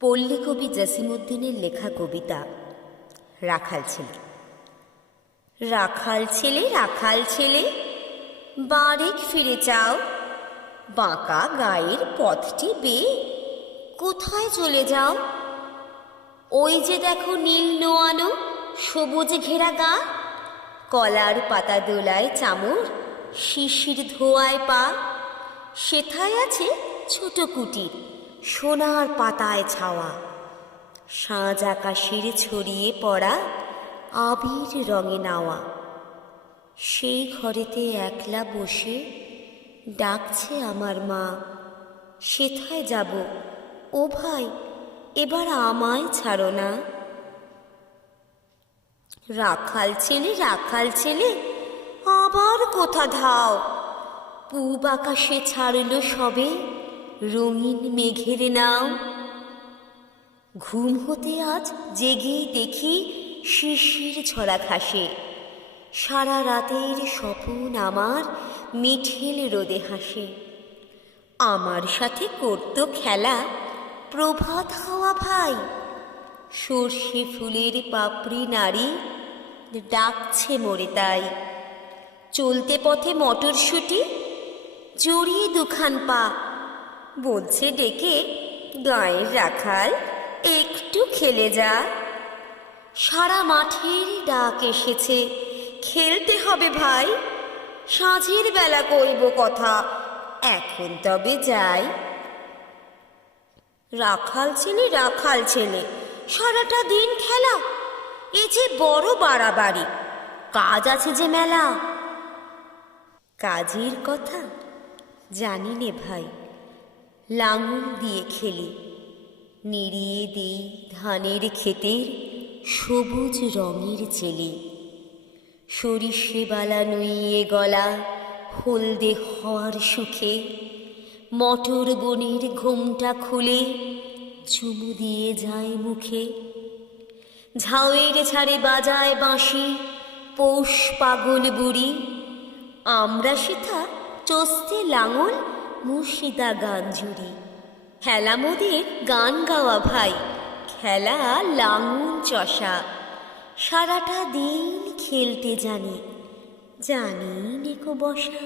পল্লী কবি জসিমউদ্দিনের লেখা কবিতা রাখাল ছেলে। রাখাল ছেলে, রাখাল ছেলে, বারেক ফিরে চাও, বাঁকা গায়ের পথটি বেয়ে কোথায় চলে যাও? ওই যে দেখো নীল নোয়ানো সবুজ ঘেরা গা, কলার পাতা দোলায় চামর, শিশির ধোয়ায় পা, সেথায় আছে ছোট কুটির, সোনার পাতায় ছাওয়া, সাঁঝ আকাশের ছড়িয়ে পড়া আবির রঙে নাওয়া। সেই ঘরেতে একলা বসে ডাকছে আমার মা, সেথায় যাব, ও ভাই এবার আমায় ছাড়ো না। রাখাল ছেলে, রাখাল ছেলে, আবার কোথা ধাও? পূব আকাশে ছাড়ল সবে রঙিন মেঘের নাও। ঘুম হতে আজ জেগেই দেখি শিশির ঝরা ঘাসে, সারা রাতের স্বপন আমার মিঠেল রোদে হাসে। আমার সাথে করত খেলা প্রভাত হওয়া ভাই, সর্ষে ফুলের পাপড়ি নাড়ি ডাকছে মোরে তাই। চলতে পথে মটরশুঁটি জড়িয়ে দুখান পা, বলছে ডেকে গায়ের রাখাল একটু খেলে যা। সারা মাঠের ডাক এসেছে, খেলতে হবে ভাই, সাঁঝের বেলা কইব কথা, এখন তবে যাই। রাখাল ছেলে, রাখাল ছেলে, সারাটা দিন খেলা, এ যে বড় বাড়াবাড়ি, কাজ আছে যে মেলা। কাজের কথা জানি নে ভাই, লাঙল দিয়ে খেলি, নিড়িয়ে দেই ধানের ক্ষেতের সবুজ রঙের চেলি। সরিষে বালা নুইয়ে গলা হলদে হওয়ার সুখে, মটর বনের ঘোমটা খুলে চুমু দিয়ে যায় মুখে। ঝাউয়ের ছাড়ে বাজায় বাঁশি পৌষ পাগল বুড়ি, আমরা সেথা চস্তে লাঙল মুর্শিদা গান জুড়ি। খেলা মোদের গান গাওয়া ভাই, খেলা লাঙল চষা, সারাটা দিন খেলতে জানি, জানি নেকো বসা।